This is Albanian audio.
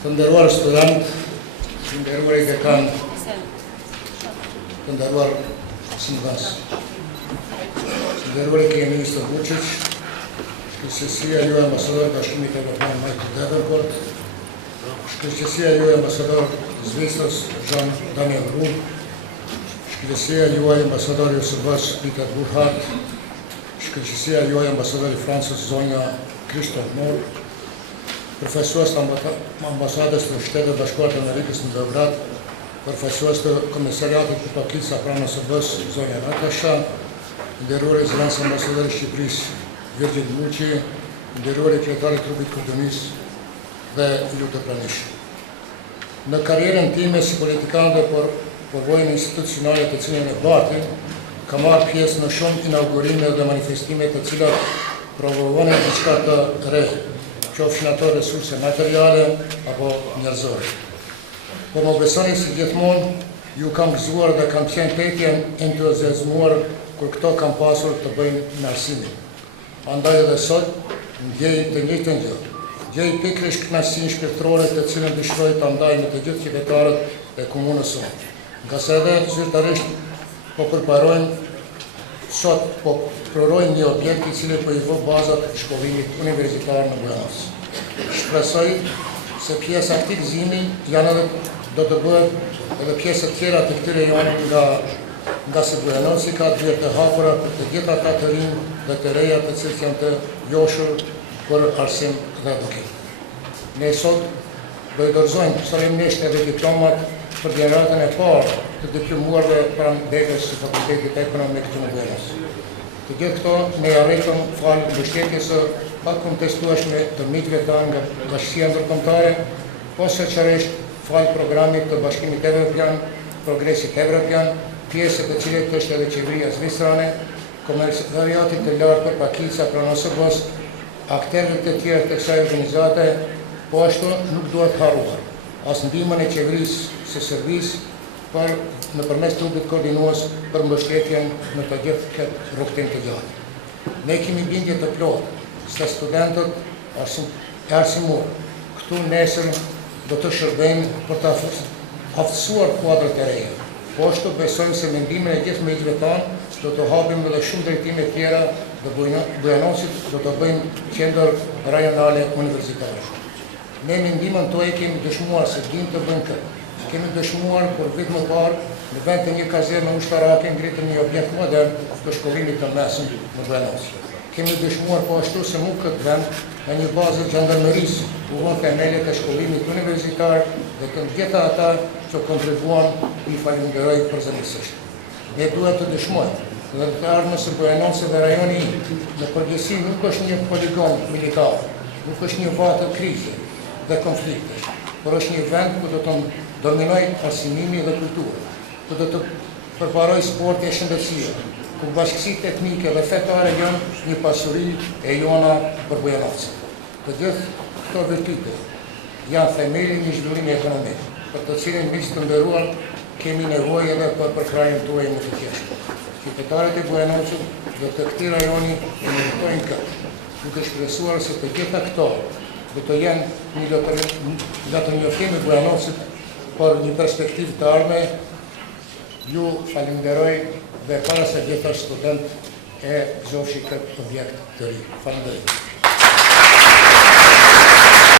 Të nderuar student, të nderuar i dekan, të nderuar sindas, të nderuar i ministër Vučić, shkëlqësia juaj ambasador Bashkimit Evropian Michael Davenport, shkëlqësia juaj ambasador Zvicrës Jean Daniel Rub, shkëlqësia juaj ambasador i SBA-s Peter Burkhardt, shkëlqësia juaj ambasador i Francës zonja Christophe Moll, profesues të ambasadës të Shtetet Bashkuara të Amerikës në Beograd, profesues të Komisariatit për Pakisë pranë SBA-s zonja Natasha, nderuar zëvendës ambasador i Shqipërisë Virgil Muqi, nderuar kryetari i trupit Kurdonis dhe ju të pranishëm. Në karrierën time si politikan dhe për përvojën institucionale të cilën e bati, kam marrë pjesë në shumë inaugurime dhe manifestime të cilat provovonin diçka të re, qofshin ato resurse materiale apo njerëzore. Po më besoni se gjithmonë ju kam gëzuar dhe kam qenë tetje entuziazmuar kur këto kam pasur të bëjnë me arsimin. Andaj edhe sot ndjej të njëjtën gjë. Gjej pikërisht kënaqësinë shpirtërore të cilën dëshiroj ta ndaj me të gjithë qytetarët e komunës sonë. Nga se edhe zyrtarisht po përparojmë sot po prodhojmë një objekt i cili po i vë bazat e shkollimit universitar në Bujanos. Shpresoj se pjesa e këtij gëzimi janë edhe do të bëhet edhe pjesë tjera të këtyre janë nga se Bujanosi ka të të hapura për të gjitha ata të rinj dhe të reja të cilët janë të njohur për arsim dhe edukim. Ne sot do i dorëzojmë solemnisht edhe diplomat për gjeneratën e parë të diplomuarve pranë dekës së Fakultetit Ekonomik të Bujanos. Të gjithë këto ne arritëm falë mbështetjes së pakontestueshme të miqve tanë nga bashkia ndërkombëtare, posaçërisht falë programit të Bashkimit Evropian, Progresit Evropian, pjesë të cilit është edhe qeveria zvicrane, Komisariatit të lartë për Pakisë pranë SBA-s, aktorët e tjerë të kësaj organizate, po ashtu nuk duhet harruar as ndihmën e qeverisë së Serbisë për nëpërmes trupit koordinues për mbështetjen në të gjithë këtë rrugtim të gjatë. Ne kemi bindje të plotë se studentët e arsimor këtu nesër do të shërbejnë për të aftësuar kuadrët e reja. Po ashtu besojmë se me ndihmën e gjithë miqve tanë do të hapim edhe shumë drejtime tjera dhe Bujanosit do të bëjmë qendër rajonale universitare. Ne me ndihmën tonë kemi dëshmuar se dim të bëjmë këtë. Kemi dëshmuar për vit më parë në vend të një kazerne ushtarake ngritëm një objekt modern të shkollimit të mesëm në Bujanos. Kemi dëshmuar po ashtu se mu këtë vend në një bazë gjandarmerisë u vënë themelet e shkollimit universitar dhe të gjitha ata që kontribuan i falenderoj përzemësisht. Ne duhet të dëshmojmë dhe të ardhmës së Bujanosit dhe rajoni në përgjithësi nuk është një poligon militar, nuk është një vatë krize dhe konflikte, por është një vend ku do të dominoj arsimimi dhe kulturë, ku do të përparoj sporti e shëndetësia, ku bashkësitë etnike dhe fetare janë një pasuri e jona për Bujanosin. Të gjithë këto virtyte janë themeli një zhvillimi ekonomik, për të cilin miq të nderuar kemi nevojë edhe për përkrajën tuaj më të thjeshtë. Qytetarët e Bujanosit dhe të këtij rajoni e meritojnë këtë, duke shpresuar se të gjitha këto do të jenë një latërnjoftimi i Bujanosit për një perspektivë të ardhme. Ju falenderoj dhe para se gjitha student e gëzofshi këtë objekt të ri. Falenderoj.